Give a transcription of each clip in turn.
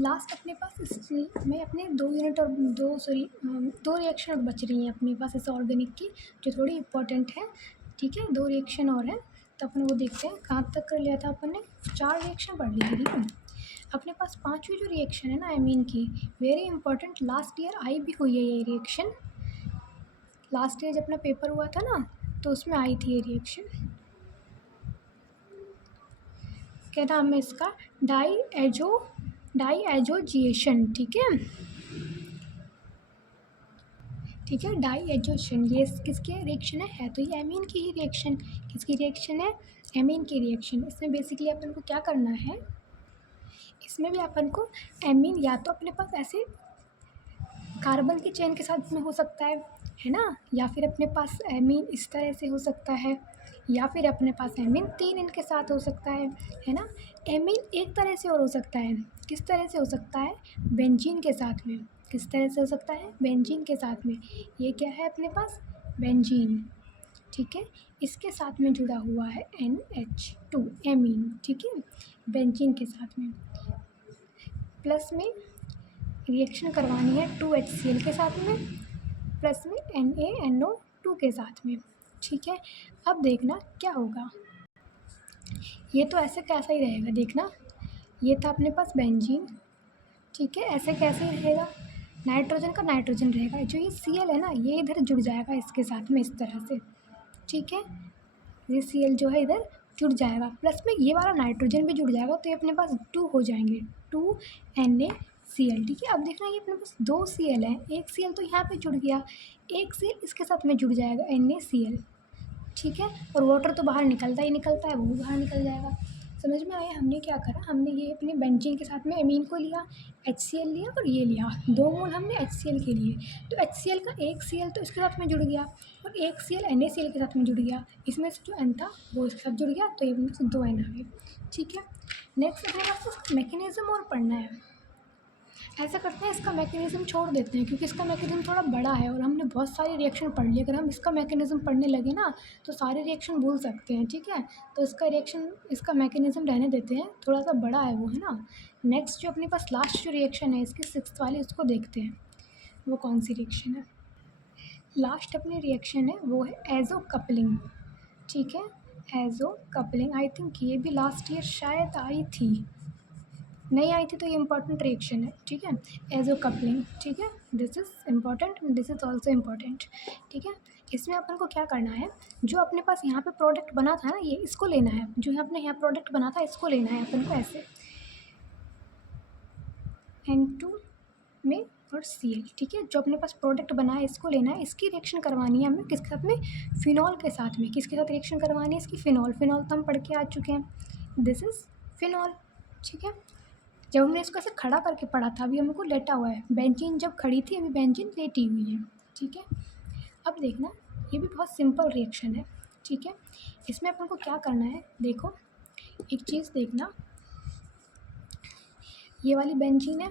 Last अपने पास इस में अपने 2 यूनिट और 2 रिएक्शन और बच रही हैं अपने पास इस ऑर्गेनिक की, जो थोड़ी इंपॉर्टेंट है। ठीक है, 2 रिएक्शन और हैं, तो अपन वो देखते हैं कहाँ तक कर लिया था अपन ने। 4 रिएक्शन पढ़ ली थी, ठीक है। अपने पास 5वीं जो रिएक्शन है ना एमीन की, very important, last year I भी हुई है ये रिएक्शन। लास्ट ईयर जब अपना पेपर हुआ था ना, तो उसमें आई थी ये रिएक्शन। क्या नाम है इसका? डाईएजोजिएशन। ठीक है, ठीक है, डाईएजोजिएशन। ये किसकी रिएक्शन है तो ये एमीन की ही रिएक्शन। किसकी रिएक्शन है? एमीन की रिएक्शन। इसमें बेसिकली अपन को क्या करना है, इसमें भी अपन को एमीन या तो अपने पास ऐसे कार्बन की चेन के साथ में हो सकता है ना, या फिर अपने पास एमीन इस तरह से हो सकता है, या फिर अपने पास एमीन 3 इनके साथ हो सकता है ना। एमीन एक तरह से और हो सकता है, किस तरह से हो सकता है? बेंजीन के साथ में। किस तरह से हो सकता है? बेंजीन के साथ में। ये क्या है अपने पास? बेंजीन। ठीक है, इसके साथ में जुड़ा हुआ है NH2 एमीन। ठीक है, बेंजीन के साथ में प्लस में रिएक्शन करवानी है 2HCl के साथ में, प्लस में NaNO2 के साथ में। ठीक है, अब देखना क्या होगा। ये तो ऐसे कैसा ही रहेगा, देखना। ये था अपने पास बेंजीन। ठीक है, ऐसे कैसे ही रहेगा, नाइट्रोजन का नाइट्रोजन रहेगा। जो ये Cl है ना, ये इधर जुड़ जाएगा इसके साथ में इस तरह से। ठीक है, ये Cl जो है इधर जुड़ जाएगा, प्लस में ये वाला नाइट्रोजन भी जुड़ जाएगा, तो ये अपने पास 2 हो जाएंगे, 2NaCl। ठीक है, अब देखना ये अपने पास 2 Cl है, एक Cl तो यहाँ पे जुड़ गया, एक Cl इसके साथ में जुड़ जाएगा NaCl। ठीक है, और वाटर तो बाहर निकलता ही निकलता है, वो भी बाहर निकल जाएगा। समझ में आया हमने क्या करा? हमने ये अपने बेंजीन के साथ में एमीन को लिया, HCl लिया और ये लिया, 2 मोल हमने HCl के लिए। तो HCl का एक Cl तो इसके साथ में जुड़ गया और एक Cl NaCl के साथ में जुड़ गया। इसमें से जो N था वो इसके साथ जुड़ गया, तो ये से 2 N आ गए। ठीक है, नेक्स्ट अपने पास इसका मैकेनिज्म और पढ़ना है। ऐसा करते हैं, इसका मैकेनिज्म छोड़ देते हैं, क्योंकि इसका मैकेनिज्म थोड़ा बड़ा है और हमने बहुत सारे रिएक्शन पढ़ लिए। अगर हम इसका मैकेनिज्म पढ़ने लगे ना, तो सारे रिएक्शन भूल सकते हैं। ठीक है, तो इसका मैकेनिज्म रहने देते हैं, थोड़ा सा बड़ा है वो, है ना। नेक्स्ट जो अपने पास लास्ट जो रिएक्शन है इसकी 6th वाली, उसको देखते हैं वो कौन सी रिएक्शन है। लास्ट अपनी रिएक्शन है वो है एजो कपलिंग। ठीक है, एजो कपलिंग, आई थिंक ये भी लास्ट ईयर शायद आई थी, नहीं आई थी, तो ये इंपॉर्टेंट रिएक्शन है। ठीक है, एजो कपलिंग। ठीक है, this is important, this is also important. ठीक है, इसमें अपन को क्या करना है, जो अपने पास यहाँ पे प्रोडक्ट बना था ना, ये इसको लेना है, जो अपने यहाँ प्रोडक्ट बना था इसको लेना है अपन को, ऐसे N2 में और Cl। ठीक है, जो अपने पास प्रोडक्ट बना है इसको लेना है, इसकी रिएक्शन करवानी है हमें किसके साथ में? फिनॉल के साथ में। किसके साथ रिएक्शन करवानी है इसकी? फिनॉल। फिनॉल तो हम पढ़ के आ चुके हैं, दिस इज़ फिनॉल। ठीक है, जब हमने इसको ऐसे खड़ा करके पढ़ा था, अभी हमको लेटा हुआ है, बेंजीन जब खड़ी थी, अभी बेंजीन लेटी हुई है। ठीक है, अब देखना ये भी बहुत सिंपल रिएक्शन है। ठीक है, इसमें अपन को क्या करना है, देखो एक चीज़ देखना, ये वाली बेंजीन है,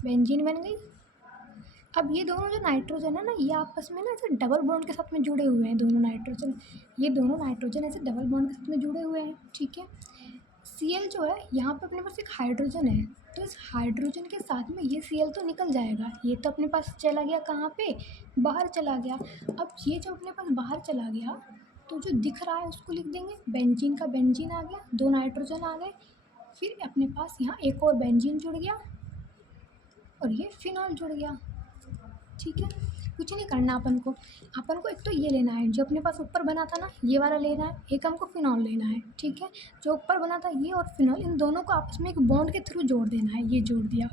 बेंजीन बन गई। अब ये दोनों जो नाइट्रोजन है ना, ये आपस में ना ऐसे डबल बॉन्ड के साथ में जुड़े हुए हैं, दोनों नाइट्रोजन, ये दोनों नाइट्रोजन ऐसे डबल बॉन्ड के साथ में जुड़े हुए हैं। ठीक है, Cl जो है यहाँ पे अपने पास एक हाइड्रोजन है, तो इस हाइड्रोजन के साथ में ये Cl तो निकल जाएगा, ये तो अपने पास चला गया कहाँ पे? बाहर चला गया। अब ये जब अपने पास बाहर चला गया, तो जो दिख रहा है उसको लिख देंगे, बेंजीन का बेंजीन आ गया, 2 नाइट्रोजन आ गए, फिर अपने पास यहाँ एक और बेंजीन जुड़ गया और ये फिनॉल जुड़ गया। ठीक है, कुछ नहीं करना अपन को एक तो ये लेना है, जो अपने पास ऊपर बना था ना, ये वाला लेना है, एक हमको फिनॉल लेना है। ठीक है, जो ऊपर बना था ये और फिनॉल, इन दोनों को आपस में एक बॉन्ड के थ्रू जोड़ देना है, ये जोड़ दिया।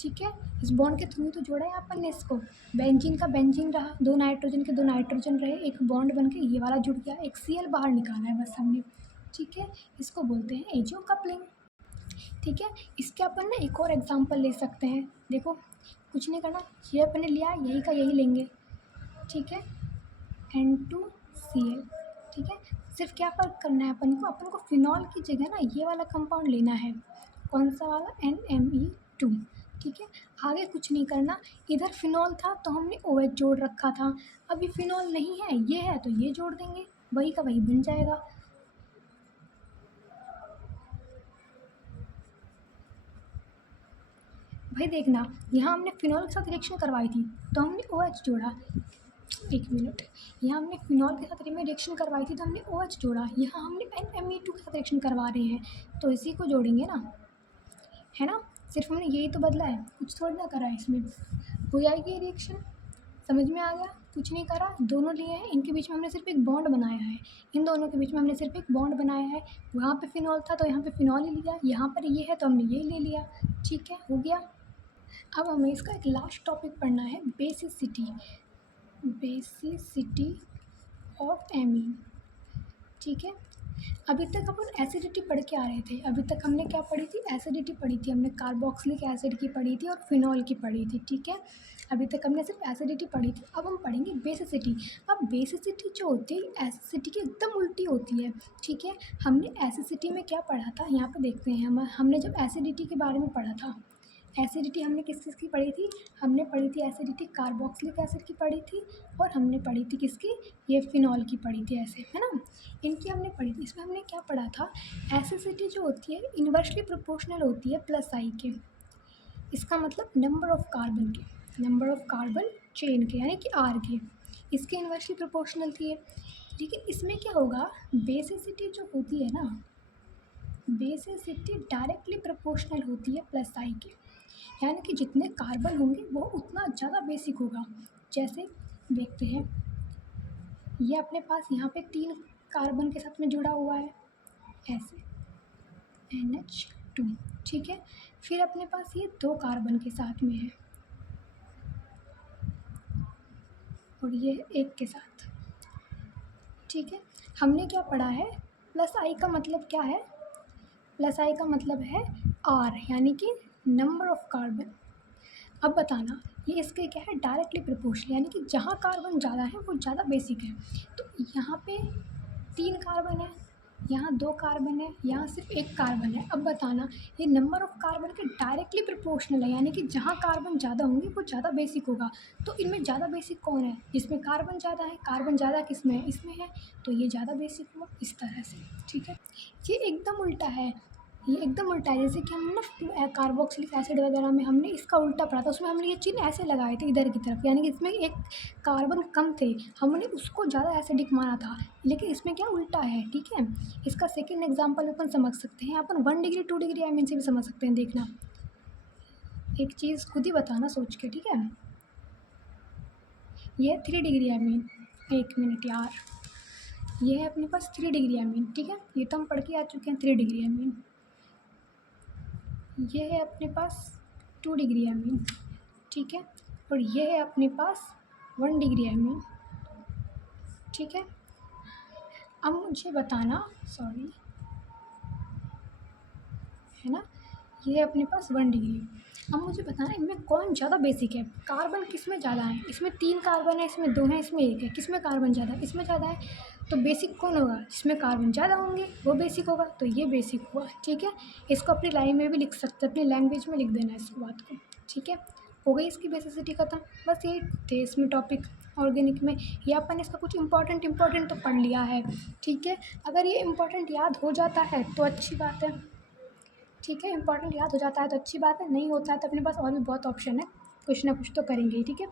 ठीक है, इस बॉन्ड के थ्रू तो जोड़ा है अपन ने इसको, बेंजीन का बेंजीन रहा, 2 नाइट्रोजन के 2 नाइट्रोजन रहे, एक बॉन्ड बन के ये वाला जुड़ गया, एक Cl बाहर निकाला है बस हमने। ठीक है, इसको बोलते हैं एजो कपलिंग। ठीक है, इसके अपन ना एक और एग्जाम्पल ले सकते हैं, देखो कुछ नहीं करना, ये अपन ने लिया यही का यही लेंगे। ठीक है, N2Cl। ठीक है, सिर्फ क्या फ़र्क करना है अपन को फिनॉल की जगह ना ये वाला कंपाउंड लेना है, कौन सा वाला? NMe2। ठीक है, आगे कुछ नहीं करना, इधर फिनॉल था तो हमने OH जोड़ रखा था, अभी फिनॉल नहीं है, ये है तो ये जोड़ देंगे, वही का वही बन जाएगा। भाई देखना, यहाँ हमने फिनॉल के साथ रिएक्शन करवाई थी तो हमने OH जोड़ा, एक मिनट, यहाँ हमने फिनॉल के साथ रिएक्शन करवाई थी तो हमने OH जोड़ा, यहाँ हमने NME2 के साथ रिएक्शन करवा रहे हैं तो इसी को जोड़ेंगे ना, है ना। सिर्फ हमने यही तो बदला है, कुछ थोड़ा ना करा है, इसमें हो जाएगी रिएक्शन। समझ में आ गया, कुछ नहीं करा, दोनों लिए हैं, इनके बीच में हमने सिर्फ एक बॉन्ड बनाया है, इन दोनों के बीच में हमने सिर्फ एक बॉन्ड बनाया है। वहाँ पे फिनॉल था तो यहाँ पे फिनॉल ही लिया, यहाँ पर ये है तो हमने ये ले लिया, ठीक है, हो गया। अब हमें इसका एक लास्ट टॉपिक पढ़ना है, बेसिसिटी, बेसिसिटी ऑफ एमीन, ठीक है। अभी तक अपन एसिडिटी पढ़ के आ रहे थे, अभी तक हमने क्या पढ़ी थी, एसिडिटी पढ़ी थी, हमने कार्बोक्सिलिक एसिड की पढ़ी थी और फिनॉल की पढ़ी थी, ठीक है। अभी तक हमने सिर्फ एसिडिटी पढ़ी थी, अब हम पढ़ेंगे बेसिसिटी। अब बेसिसिटी जो होती है एसिडिटी की एकदम उल्टी होती है, ठीक है। हमने एसिडिटी में क्या पढ़ा था, यहाँ पे देखते हैं, हमने जब एसिडिटी के बारे में पढ़ा था, एसिडिटी हमने किस किस की पढ़ी थी, हमने पढ़ी थी एसिडिटी कार्बोक्सिलिक एसिड की पढ़ी थी और हमने पढ़ी थी किसकी, ये फिनॉल की पढ़ी थी, ऐसे है ना, इनकी हमने पढ़ी थी। इसमें हमने क्या पढ़ा था, एसिडिटी जो होती है इन्वर्सली प्रोपोर्शनल होती है प्लस आई के, इसका मतलब नंबर ऑफ कार्बन के, नंबर ऑफ कार्बन चेन के, यानी कि आर के, इसके इन्वर्सली प्रोपोर्शनल थी है। लेकिन इसमें क्या होगा, बेसिसिटी जो होती है ना, बेसिसिटी डायरेक्टली प्रोपोर्शनल होती है प्लस आई के, यानी कि जितने कार्बन होंगे वो उतना ज़्यादा बेसिक होगा। जैसे देखते हैं, ये अपने पास यहाँ पे 3 कार्बन के साथ में जुड़ा हुआ है, ऐसे NH2, ठीक है। फिर अपने पास ये 2 कार्बन के साथ में है और ये 1 के साथ, ठीक है। हमने क्या पढ़ा है, प्लस आई का मतलब क्या है, प्लस आई का मतलब है R, यानी कि नंबर ऑफ कार्बन। अब बताना, ये इसके क्या है, डायरेक्टली प्रोपोर्शनल, यानी कि जहाँ कार्बन ज़्यादा है वो ज़्यादा बेसिक है। तो यहाँ पे 3 कार्बन है, यहाँ 2 कार्बन है, यहाँ सिर्फ 1 कार्बन है। अब बताना, ये नंबर ऑफ कार्बन के डायरेक्टली प्रोपोर्शनल है, यानी कि जहाँ कार्बन ज़्यादा होंगे वो ज़्यादा बेसिक होगा। तो इनमें ज़्यादा बेसिक कौन है, जिसमें कार्बन ज़्यादा है, कार्बन ज़्यादा किस में है, इसमें है, तो ये ज़्यादा बेसिक हुआ, इस तरह से, ठीक है। ये एकदम उल्टा है, ये एकदम उल्टा है, जैसे कि हमने ना कार्बोक्सिलिक एसिड वगैरह में हमने इसका उल्टा पढ़ा था, उसमें हमने ये चिन्ह ऐसे लगाए थे इधर की तरफ, यानी कि इसमें एक कार्बन कम थे, हमने उसको ज़्यादा एसिडिक माना था, लेकिन इसमें क्या उल्टा है, ठीक है। इसका सेकेंड एग्जाम्पल अपन समझ सकते हैं, अपन 1 डिग्री 2 डिग्री एमीन से भी समझ सकते हैं। देखना, एक चीज़ खुद ही बताना सोच के, ठीक है। ये 3 डिग्री एमीन, एक मिनट यार, ये है अपने पास 3 डिग्री एमीन, ठीक है, ये तो हम पढ़ के आ चुके हैं 3 डिग्री एमीन। ये है अपने पास 2 डिग्री एमीन, ठीक है, और ये है अपने पास 1 डिग्री एमीन, ठीक है। अब मुझे बताना, सॉरी, है ना, ये है अपने पास 1 डिग्री। अब मुझे बताना इनमें कौन ज़्यादा बेसिक है, कार्बन किस में ज़्यादा है, इसमें 3 कार्बन है, इसमें 2 है, इसमें 1 है, किस में कार्बन ज़्यादा है, इसमें ज़्यादा है। तो बेसिक कौन होगा, जिसमें कार्बन ज़्यादा होंगे वो बेसिक होगा, तो ये बेसिक हुआ, ठीक है। इसको अपनी लाइन में भी लिख सकते हैं, अपनी लैंग्वेज में लिख देना इस बात को, ठीक है। हो गई इसकी बेसिसिटी ख़त्म, बस यही थे इसमें टॉपिक ऑर्गेनिक में। ये अपन इसका कुछ इंपॉर्टेंट तो पढ़ लिया है, ठीक है। अगर ये इंपॉर्टेंट याद हो जाता है तो अच्छी बात है, ठीक है, इंपॉर्टेंट याद हो जाता है तो अच्छी बात है, नहीं होता है तो अपने पास और भी बहुत ऑप्शन है, कुछ ना कुछ तो करेंगे ही, ठीक है।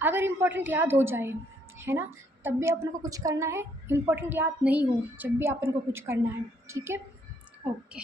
अगर इंपॉर्टेंट याद हो जाए, है ना, तब भी अपन को कुछ करना है, इंपॉर्टेंट याद नहीं हो जब भी अपन को कुछ करना है, ठीक है, ओके।